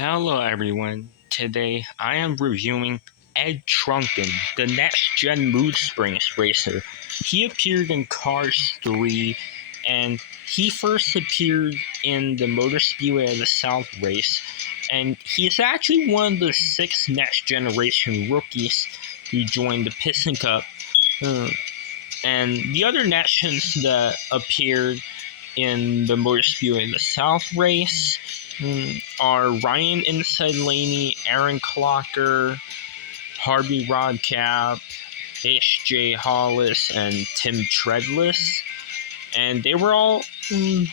Hello everyone. Today I am reviewing Ed Truncan, the next gen Mood Springs racer. He appeared in Cars 3 and he first appeared in the Motor Speedway of the South race, and he is actually one of the 6 next generation rookies who joined the Piston Cup. And the other next gens that appeared in the Motor Speedway of the South race are Ryan Inside Laney, Aaron Clocker, Harvey Rodcap, H.J. Hollis, and Tim Treadless. And they were all in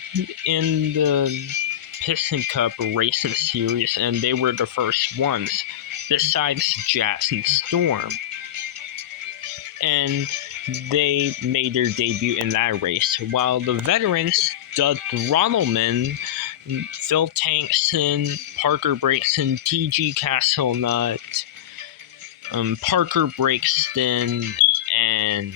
the Piston Cup racing series, and they were the first ones, besides Jackson Storm. And they made their debut in that race, while the veterans, Doug Throttleman, Phil Tankson, Parker Braxton, T.G. Castlenut, Parker Braxton, and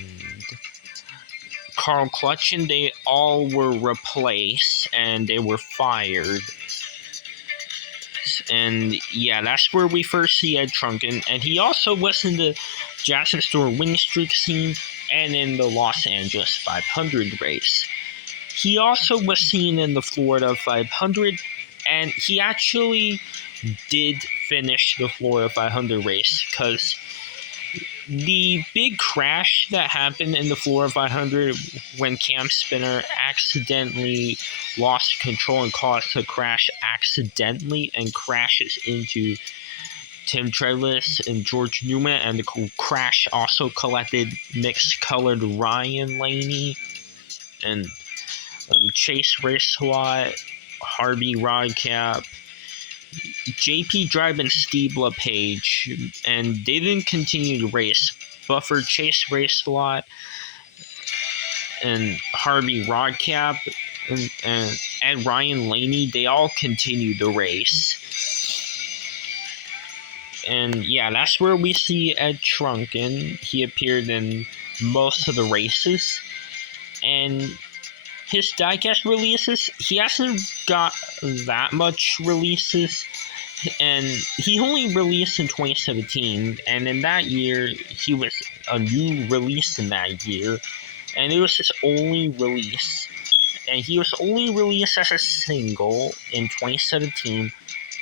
Carl Clutchin, they all were replaced and they were fired. And yeah, that's where we first see Ed Truncan, and he also was in the Jackson Storm winning streak scene and in the Los Angeles 500 race. He also was seen in the Florida 500, and he actually did finish the Florida 500 race, because the big crash that happened in the Florida 500 when Cam Spinner accidentally lost control and caused a crash accidentally and crashes into Tim Treadless and George Newman, and the crash also collected mixed-colored Ryan Laney and Chase Racelot, Harvey Rodcap, JP Drive, and Steve LePage, and they didn't continue to race, but for Chase Racelot and Harvey Rodcap and Ryan Laney, they all continued the race. And yeah, that's where we see Ed Truncan. He appeared in most of the races, and his diecast releases, he hasn't got that much releases, and he only released in 2017, and in that year, he was a new release in that year, and it was his only release, and he was only released as a single in 2017,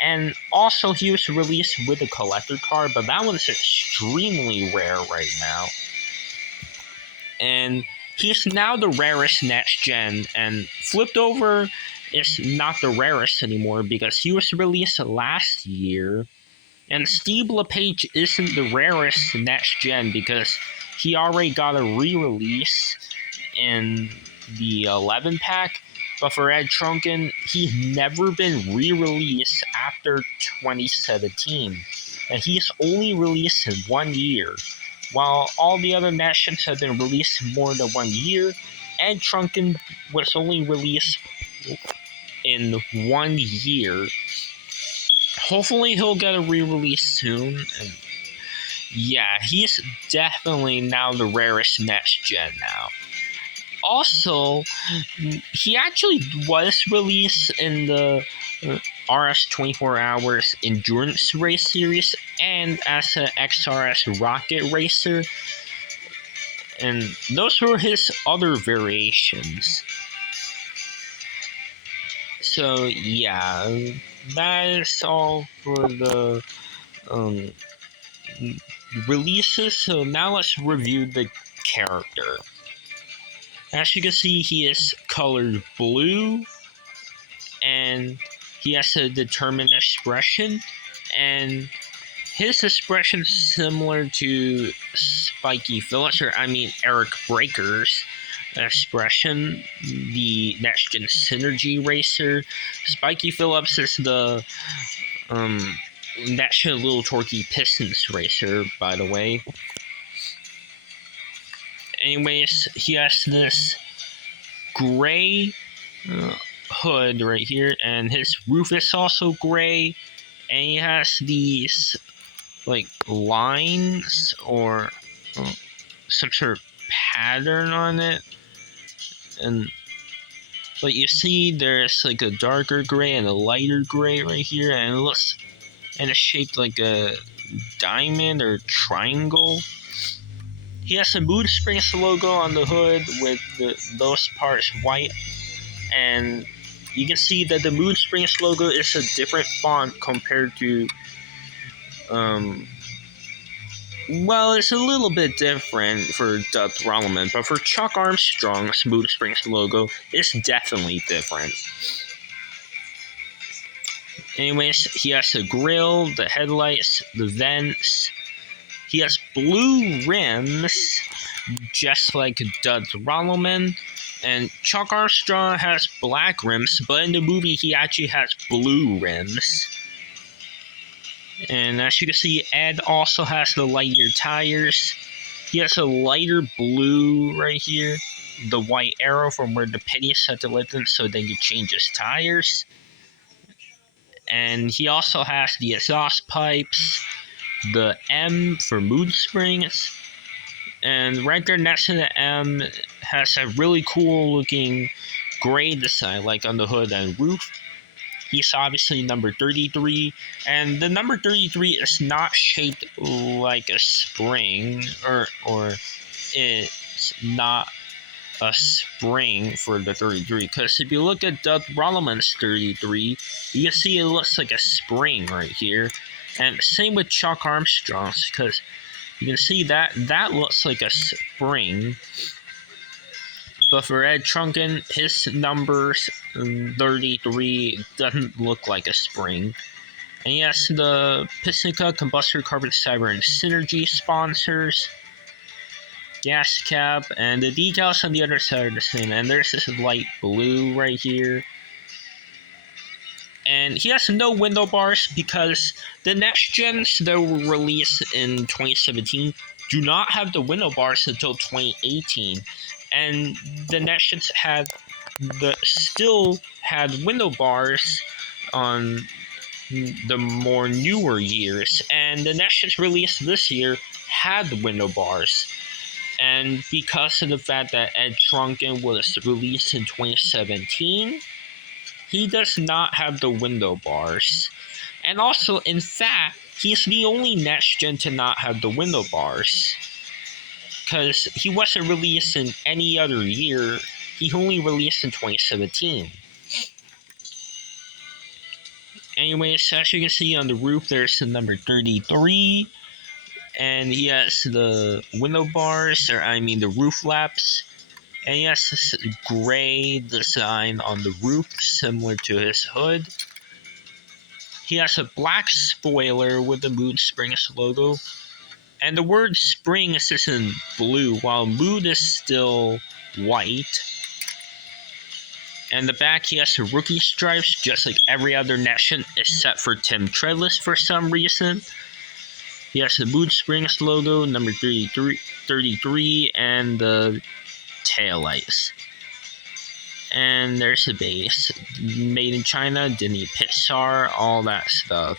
and also he was released with a collector card, but that one's extremely rare right now, and he's now the rarest next gen, and Flipped Over is not the rarest anymore because he was released last year, and Steve LePage isn't the rarest next gen because he already got a re-release in the 11 pack, but for Ed Truncan, he's never been re-released after 2017, and he's only released in 1 year. While all the other nations have been released more than 1 year, Ed Truncan was only released in 1 year. Hopefully he'll get a re-release soon. And yeah, he's definitely now the rarest next gen now. Also, he actually was released in the RS 24 Hours Endurance Race Series and as an XRS Rocket Racer, and those were his other variations. So yeah, that is all for the releases. So now let's review the character. As you can see, he is colored blue, and he has a determined expression, and his expression is similar to Spiky Phillips, Eric Breaker's expression, the Next Gen Synergy Racer. Spiky Phillips is the Next Gen Little Torquey Pistons Racer, by the way. Anyways, he has this gray hood right here, and his roof is also gray, and he has these like lines or some sort of pattern on it, and But you see, there's like a darker gray and a lighter gray right here, and it's shaped like a diamond or triangle. He has a Mood Springs logo on the hood with those parts white, and you can see that the Mood Springs logo is a different font compared to well, it's a little bit different for Doug Rolliman, but for Chuck Armstrong's Mood Springs logo, it's definitely different. Anyways, he has the grill, the headlights, the vents. He has blue rims, just like Doug Rolliman. And Chuck Armstrong has black rims, but in the movie he actually has blue rims. And as you can see, Ed also has the lighter tires. He has a lighter blue right here, the white arrow from where the penny is set to let them so they can change his tires. And he also has the exhaust pipes, the M for Mood Springs, and right there next to the M has a really cool looking gray design like on the hood and roof. He's obviously number 33, and the number 33 is not shaped like a spring, or it's not a spring for the 33. Because if you look at Doug Rolliman's 33, you can see it looks like a spring right here, and same with Chuck Armstrong's, because you can see that looks like a spring. But for Ed Truncan, his numbers 33 doesn't look like a spring. And yes, the Piston Cut, Combustor, Carbon Cyber, and Synergy sponsors. Gas cap, and the decals on the other side are the same. And there's this light blue right here. And he has no window bars because the next gens that were released in 2017 do not have the window bars until 2018. And the next gens still had window bars on the more newer years, and the next gens released this year had the window bars. And because of the fact that Ed Truncan was released in 2017, he does not have the window bars. And also, in fact, he's the only next gen to not have the window bars, because he wasn't released in any other year. He only released in 2017. Anyways, as you can see on the roof, there's the number 33, and he has the window bars, or I mean the roof laps, and he has this gray design on the roof similar to his hood. He has a black spoiler with the Mood Springs logo, and the word Springs is in blue, while Mood is still white. And the back, he has the rookie stripes, just like every other nation, except for Tim Treadless for some reason. He has the Mood Springs logo, number 33, and the taillights. And there's the base. Made in China, Denny Pixar, all that stuff.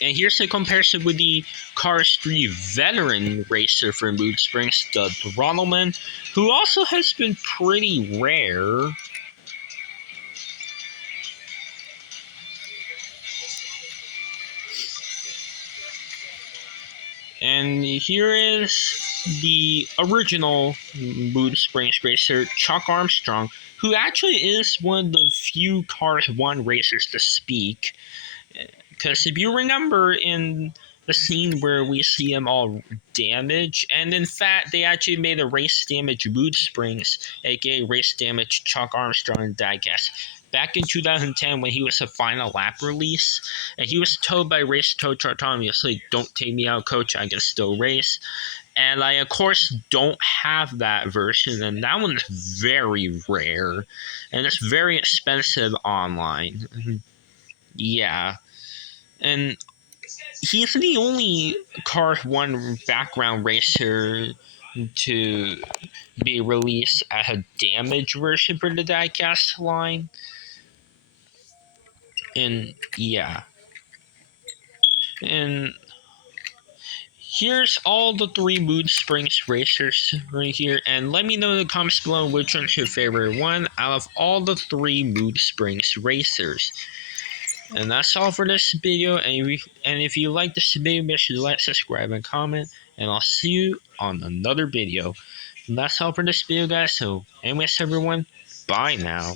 And here's a comparison with the Cars 3 veteran racer for Mood Springs, Doug Ronaldman, who also has been pretty rare. And here is the original Mood Springs racer, Chuck Armstrong, who actually is one of the few Cars 1 racers to speak. Because if you remember in the scene where we see him all damaged, and in fact, they actually made a race damage Mood Springs, aka race damage Chuck Armstrong diecast, back in 2010 when he was a final lap release, and he was told by race coach Artemius, like, "Don't take me out, coach, I can still race." And I, of course, don't have that version, and that one's very rare, and it's very expensive online. Yeah. And he's the only Cars 1 background racer to be released as a damaged version for the diecast line. And yeah. And here's all the three Mood Springs racers right here, and let me know in the comments below which one's your favorite one out of all the three Mood Springs racers. And that's all for this video, and if you like this video, make sure to like, subscribe, and comment, and I'll see you on another video. And that's all for this video, guys, so anyways, everyone, bye now.